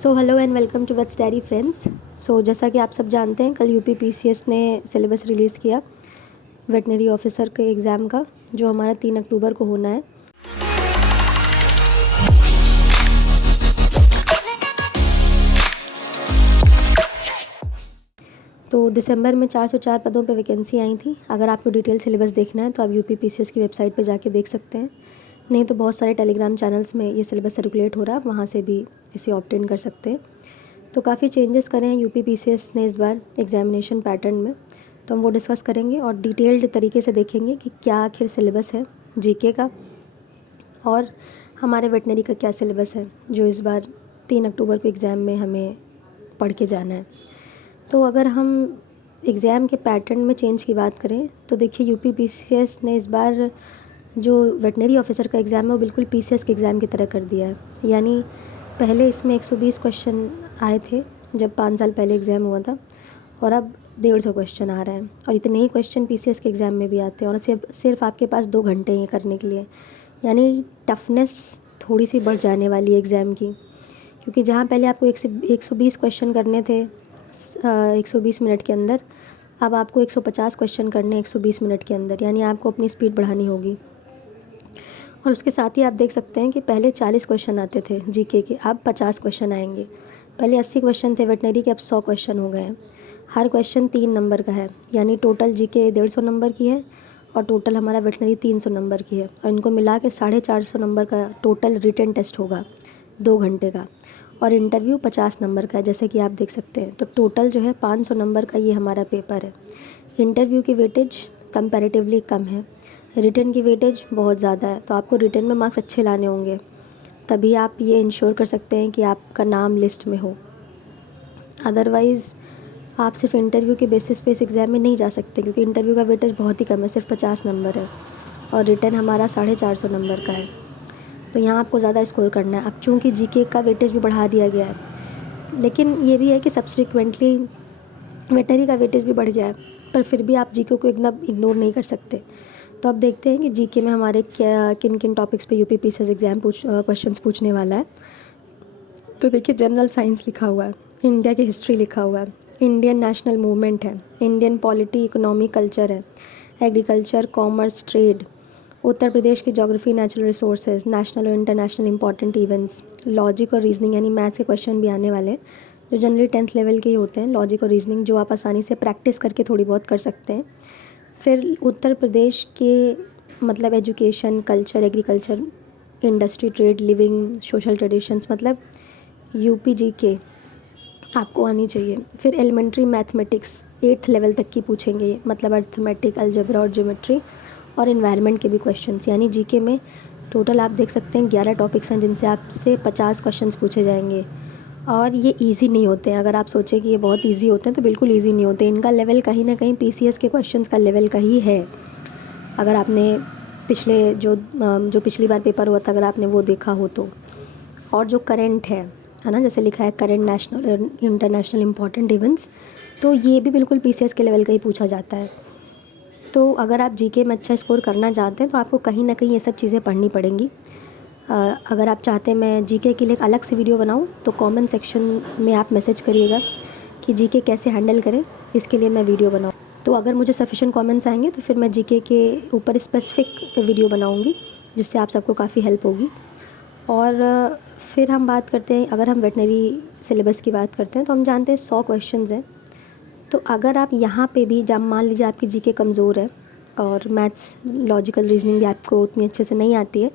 So hello and welcome to vets diary friends. जैसा कि आप सब जानते हैं, कल यूपी पीसीएस ने सिलेबस रिलीज़ किया वेटनरी ऑफिसर के एग्ज़ाम का, जो हमारा 3 अक्टूबर को होना है। तो दिसंबर में 404 पदों पे वैकेंसी आई थी। अगर आपको डिटेल सिलेबस देखना है तो आप यूपी पीसीएस की वेबसाइट पे जाके देख सकते हैं, नहीं तो बहुत सारे टेलीग्राम चैनल्स में ये सिलेबस सर्कुलेट हो रहा है, वहाँ से भी इसे ऑब्टेन कर सकते हैं। तो काफ़ी चेंजेस करे हैं यूपी पीसीएस ने इस बार एग्जामिनेशन पैटर्न में, तो हम वो डिस्कस करेंगे और डिटेल्ड तरीके से देखेंगे कि क्या आखिर सिलेबस है जीके का और हमारे वेटनरी का क्या सिलेबस है, जो इस बार 3 अक्टूबर को एग्ज़ाम में हमें पढ़ के जाना है। तो अगर हम एग्ज़ाम के पैटर्न में चेंज की बात करें तो देखिए, यूपी पीसीएस ने इस बार जो वेटनरी ऑफिसर का एग्ज़ाम है वो बिल्कुल पीसीएस के एग्ज़ाम की तरह कर दिया है। यानी पहले इसमें 120 क्वेश्चन आए थे जब 5 साल पहले एग्ज़ाम हुआ था, और अब 150 क्वेश्चन आ रहे हैं, और इतने ही क्वेश्चन पीसीएस के एग्ज़ाम में भी आते हैं, और सिर्फ आपके पास 2 घंटे हैं करने के लिए। यानी टफनेस थोड़ी सी बढ़ जाने वाली है एग्ज़ाम की, क्योंकि जहाँ पहले आपको 120 क्वेश्चन करने थे 120 मिनट के अंदर, अब आपको 150 क्वेश्चन करने 120 मिनट के अंदर। यानी आपको अपनी स्पीड बढ़ानी होगी। और उसके साथ ही आप देख सकते हैं कि पहले 40 क्वेश्चन आते थे जीके के, अब 50 क्वेश्चन आएंगे। पहले 80 क्वेश्चन थे वेटनरी के, अब 100 क्वेश्चन हो गए हैं। हर क्वेश्चन 3 नंबर का है, यानी टोटल जीके 150 नंबर की है और टोटल हमारा वेटनरी 300 नंबर की है, और इनको मिला के 450 नंबर का टोटल रिटन टेस्ट होगा 2 घंटे का, और इंटरव्यू 50 नंबर का है, जैसे कि आप देख सकते हैं। तो टोटल जो है 500 नंबर का ये हमारा पेपर है। इंटरव्यू की वेटेज कंपैरेटिवली कम है, रिटन की वेटेज बहुत ज़्यादा है। तो आपको रिटन में मार्क्स अच्छे लाने होंगे, तभी आप ये इंश्योर कर सकते हैं कि आपका नाम लिस्ट में हो। अदरवाइज़ आप सिर्फ इंटरव्यू के बेसिस पे इस एग्ज़ाम में नहीं जा सकते, क्योंकि इंटरव्यू का वेटेज बहुत ही कम है, सिर्फ 50 नंबर है, और रिटन हमारा 450 नंबर का है। तो यहाँ आपको ज़्यादा स्कोर करना है। अब चूँकि जीके का वेटेज भी बढ़ा दिया गया है, लेकिन ये भी है कि सब्सिक्वेंटली वेटनरी का वेटेज भी बढ़ गया है, पर फिर भी आप जीके को एकदम इग्नोर नहीं कर सकते। तो अब देखते हैं कि जीके में हमारे क्या किन किन टॉपिक्स पे यूपी पीसीएस एग्ज़ाम क्वेश्चंस पूछने वाला है। तो देखिए, जनरल साइंस लिखा हुआ है, इंडिया की हिस्ट्री लिखा हुआ है, इंडियन नेशनल मूवमेंट है, इंडियन पॉलिटी इकोनॉमी कल्चर है, agriculture commerce trade, Uttar Pradesh की ज्योग्राफी नेचुरल रिसोर्सेज, नेशनल और इंटरनेशनल इंपॉर्टेंट इवेंट्स, लॉजिक और रीजनिंग, यानी मैथ्स के क्वेश्चन भी आने वाले हैं, जो जनरली 10th लेवल के ही होते हैं, लॉजिक और रीजनिंग, जो आप आसानी से प्रैक्टिस करके थोड़ी बहुत कर सकते हैं। फिर उत्तर प्रदेश के मतलब education, culture, agriculture, industry, trade, living, social traditions, मतलब यूपी जीके आपको आनी चाहिए। फिर एलिमेंट्री मैथमेटिक्स 8th लेवल तक की पूछेंगे, मतलब अर्थमेटिक, अलजेब्रा और ज्योमेट्री, और इन्वायरमेंट के भी क्वेश्चंस। यानी जीके में टोटल आप देख सकते हैं 11 टॉपिक्स हैं, जिनसे आपसे 50 क्वेश्चंस पूछे जाएंगे। और ये इजी नहीं होते हैं। अगर आप सोचें कि ये बहुत इजी होते हैं, तो बिल्कुल इजी नहीं होते। इनका लेवल कहीं ना कहीं पीसीएस के क्वेश्चंस का लेवल का ही है। अगर आपने पिछले जो पिछली बार पेपर हुआ था, अगर आपने वो देखा हो तो, और जो करेंट है ना, जैसे लिखा है करेंट नेशनल और इंटरनेशनल इंपॉर्टेंट इवेंट्स, तो ये भी बिल्कुल पीसीएस के लेवल का ही पूछा जाता है। तो अगर आप जीके में अच्छा स्कोर करना चाहते हैं तो आपको कहीं ना कहीं ये सब चीज़ें पढ़नी पड़ेंगी। अगर आप चाहते हैं मैं जीके के लिए एक अलग से वीडियो बनाऊं, तो कमेंट सेक्शन में आप मैसेज करिएगा कि जीके कैसे हैंडल करें, इसके लिए मैं वीडियो बनाऊं। तो अगर मुझे सफिशिएंट कमेंट्स आएंगे तो फिर मैं जीके के ऊपर स्पेसिफिक वीडियो बनाऊंगी, जिससे आप सबको काफ़ी हेल्प होगी। और फिर हम बात करते हैं, अगर हम वेटनरी सिलेबस की बात करते हैं, तो हम जानते हैं 100 क्वेश्चंस हैं। तो अगर आप यहाँ पे भी, जब मान लीजिए आपकी जीके कमज़ोर है और मैथ्स, लॉजिकल रीजनिंग भी आपको उतनी अच्छे से नहीं आती है,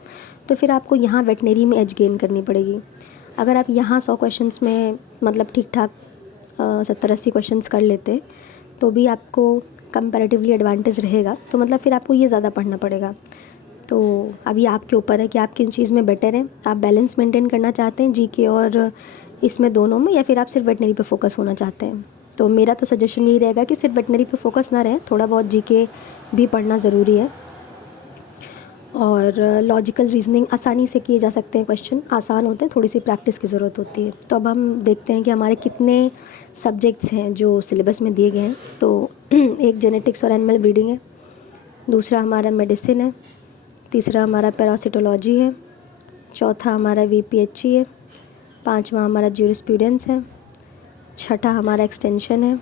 तो फिर आपको यहाँ वेटनरी में एज गेन करनी पड़ेगी। अगर आप यहाँ 100 क्वेश्चंस में मतलब ठीक ठाक 70-80 क्वेश्चंस कर लेते हैं, तो भी आपको कंपैरेटिवली एडवांटेज रहेगा। तो मतलब फिर आपको ये ज़्यादा पढ़ना पड़ेगा। तो अभी आपके ऊपर है कि आप किन चीज़ में बेटर हैं। आप बैलेंस मेंटेन करना चाहते हैं जीके और इसमें दोनों में, या फिर आप सिर्फ वेटनरी पे फोकस होना चाहते हैं। तो मेरा तो सजेशन यही रहेगा कि सिर्फ वेटनरी पे फोकस ना रहे, थोड़ा बहुत जीके भी पढ़ना ज़रूरी है। और लॉजिकल रीजनिंग आसानी से किए जा सकते हैं, क्वेश्चन आसान होते हैं, थोड़ी सी प्रैक्टिस की ज़रूरत होती है। तो अब हम देखते हैं कि हमारे कितने सब्जेक्ट्स हैं जो सिलेबस में दिए गए हैं। तो एक जेनेटिक्स और एनिमल ब्रीडिंग है, दूसरा हमारा मेडिसिन है, तीसरा हमारा पैरासिटोलॉजी है, चौथा हमारा वीपीएचई है, 5वां हमारा ज्यूरिस्प्रूडेंस है, 6ठा हमारा एक्सटेंशन है,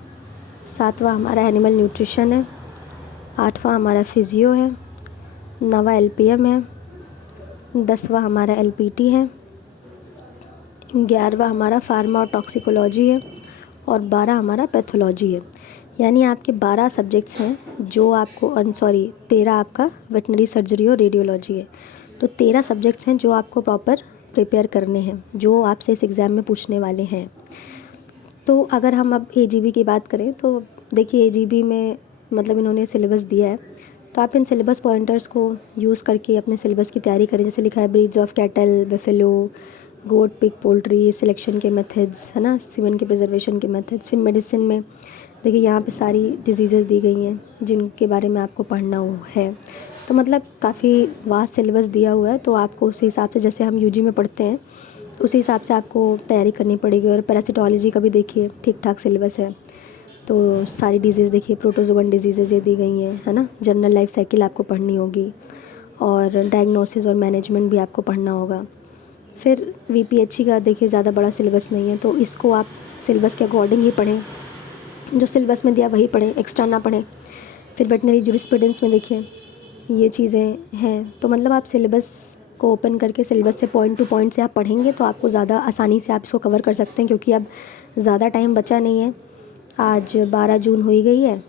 7वां हमारा एनिमल न्यूट्रिशन है, 8वां हमारा फिजियो है, 9वां LPM है, 10वां हमारा LPT है, 11वां हमारा फार्मा और टॉक्सिकोलॉजी है और 12 हमारा पैथोलॉजी है। यानी आपके 12 सब्जेक्ट्स हैं जो आपको 13 आपका वेटनरी सर्जरी और रेडियोलॉजी है। तो 13 सब्जेक्ट्स हैं जो आपको प्रॉपर प्रिपेयर करने हैं, जो आपसे इस एग्ज़ाम में पूछने वाले हैं। तो अगर हम अब AGB की बात करें तो देखिए AGB में मतलब इन्होंने सिलेबस दिया है, तो आप इन सिलेबस पॉइंटर्स को यूज़ करके अपने सिलेबस की तैयारी करें। जैसे लिखा है breeds of cattle, buffalo, goat, pig, poultry, selection के मेथड्स, है ना, सीमेन के प्रिजर्वेशन के मेथड्स। फिर मेडिसिन में देखिए यहाँ पे सारी डिजीज़ेज़ दी गई हैं जिनके बारे में आपको पढ़ना है। तो मतलब काफ़ी वास्ट सिलेबस दिया हुआ है, तो आपको उसी हिसाब से, जैसे हम UG में पढ़ते हैं उसी हिसाब से आपको तैयारी करनी पड़ेगी। और पैरासिटोलॉजी का भी देखिए ठीक ठाक सिलेबस है। तो सारी डिजीज़ देखिए, प्रोटोजोवन डिजीज़ेज़ ये दी गई हैं, है ना। जनरल लाइफ साइकिल आपको पढ़नी होगी और डायग्नोसिस और मैनेजमेंट भी आपको पढ़ना होगा। फिर VPHC का देखिए ज़्यादा बड़ा सिलेबस नहीं है, तो इसको आप सिलेबस के अकॉर्डिंग ही पढ़ें, जो सिलेबस में दिया वही पढ़ें, एक्स्ट्रा ना पढ़ें। फिर वेटनरी ज्यूरिस्प्रूडेंस में देखिए ये चीज़ें हैं। तो मतलब आप सिलेबस को ओपन करके सिलेबस से पॉइंट टू पॉइंट से आप पढ़ेंगे तो आपको ज़्यादा आसानी से आप इसको कवर कर सकते हैं, क्योंकि अब ज़्यादा टाइम बचा नहीं है। आज 12 जून हो ही गई है,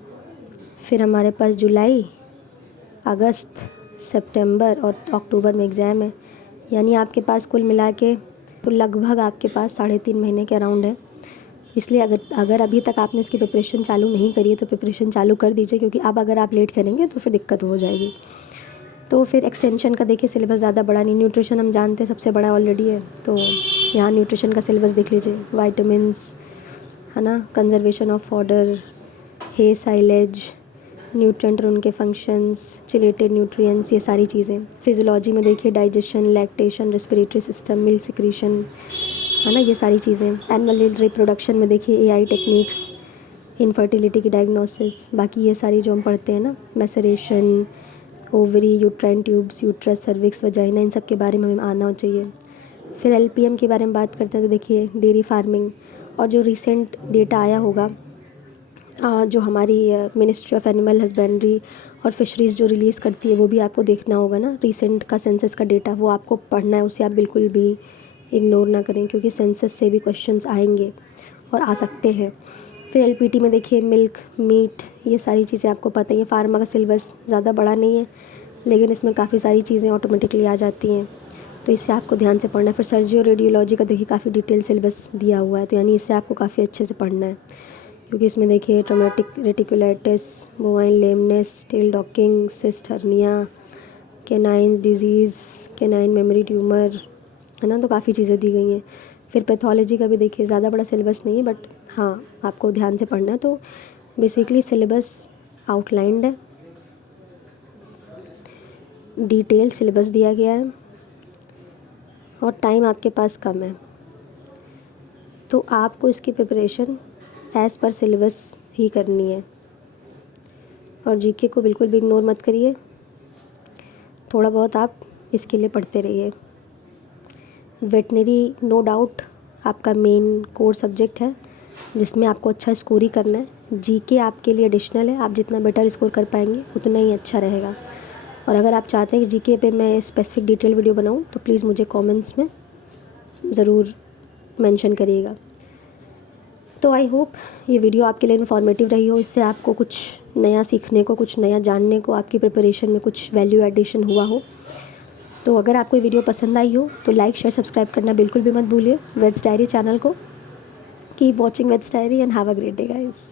फिर हमारे पास जुलाई, अगस्त, सितंबर और अक्टूबर में एग्ज़ाम है। यानी आपके पास कुल मिला के तो लगभग आपके पास 3.5 महीने के अराउंड है। इसलिए अगर अभी तक आपने इसकी प्रिपरेशन चालू नहीं करी है तो प्रिपरेशन चालू कर दीजिए, क्योंकि अब अगर आप लेट करेंगे तो फिर दिक्कत हो जाएगी। तो फिर एक्सटेंशन का देखिए सिलेबस ज़्यादा बड़ा नहीं, न्यूट्रिशन हम जानते हैं सबसे बड़ा ऑलरेडी है, तो यहाँ न्यूट्रिशन का सिलेबस देख लीजिए। वाइटामिन्स, है ना, conservation of fodder, hay silage, nutrient और उनके फंक्शंस, चिलेटेड न्यूट्रिएंट्स, ये सारी चीज़ें। फिजियोलॉजी में देखिए digestion, lactation, respiratory system, milk secretion, है ना, ये सारी चीज़ें। एनिमल रिप्रोडक्शन में देखिए AI टेक्निक्स, इनफर्टिलिटी की डायग्नोसिस, बाकी ये सारी जो हम पढ़ते हैं ना, maceration, ovary, uterine tubes, uterus, cervix, vagina, इन सब के बारे में हमें आना चाहिए। फिर LPM के बारे में बात करते हैं तो देखिए डेयरी फार्मिंग और जो रिसेंट डेटा आया होगा, जो हमारी मिनिस्ट्री ऑफ एनिमल हस्बेंड्री और फिशरीज़ जो रिलीज़ करती है वो भी आपको देखना होगा ना। रिसेंट का सेंसस का डेटा वो आपको पढ़ना है, उसे आप बिल्कुल भी इग्नोर ना करें, क्योंकि सेंसस से भी क्वेश्चंस आएंगे और आ सकते हैं। फिर LPT में देखिए मिल्क, मीट, ये सारी चीज़ें आपको पता ही है। फार्मा का सिलेबस ज़्यादा बड़ा नहीं है, लेकिन इसमें काफ़ी सारी चीज़ें ऑटोमेटिकली आ जाती हैं, तो इससे आपको ध्यान से पढ़ना है। फिर सर्जरी और रेडियोलॉजी का देखिए काफ़ी डिटेल सिलेबस दिया हुआ है, तो यानी इससे आपको काफ़ी अच्छे से पढ़ना है, क्योंकि इसमें देखिए traumatic reticulitis, bovine lameness, tail docking, cyst hernia, canine disease, canine mammary tumour, है ना, तो काफ़ी चीज़ें दी गई हैं। फिर पैथोलॉजी का भी देखिए ज़्यादा बड़ा सिलेबस नहीं है, बट हाँ आपको ध्यान से पढ़ना है। तो बेसिकली सिलेबस आउटलाइंड है, डिटेल सिलेबस दिया गया है और टाइम आपके पास कम है, तो आपको इसकी प्रिपरेशन एज़ पर सिलेबस ही करनी है। और GK को बिल्कुल भी इग्नोर मत करिए, थोड़ा बहुत आप इसके लिए पढ़ते रहिए। वेटनरी नो डाउट आपका मेन कोर सब्जेक्ट है, जिसमें आपको अच्छा स्कोर ही करना है। GK आपके लिए एडिशनल है, आप जितना बेटर स्कोर कर पाएंगे उतना ही अच्छा रहेगा। और अगर आप चाहते हैं कि GK पे मैं स्पेसिफिक डिटेल वीडियो बनाऊं तो प्लीज़ मुझे कमेंट्स में ज़रूर मेंशन करिएगा। तो आई होप ये वीडियो आपके लिए इन्फॉर्मेटिव रही हो, इससे आपको कुछ नया सीखने को, कुछ नया जानने को, आपकी प्रिपरेशन में कुछ वैल्यू एडिशन हुआ हो। तो अगर आपको ये वीडियो पसंद आई हो तो लाइक, शेयर, सब्सक्राइब करना बिल्कुल भी मत भूलिए वेट्स डायरी चैनल को। Keep watching vets diary and have a great day guys.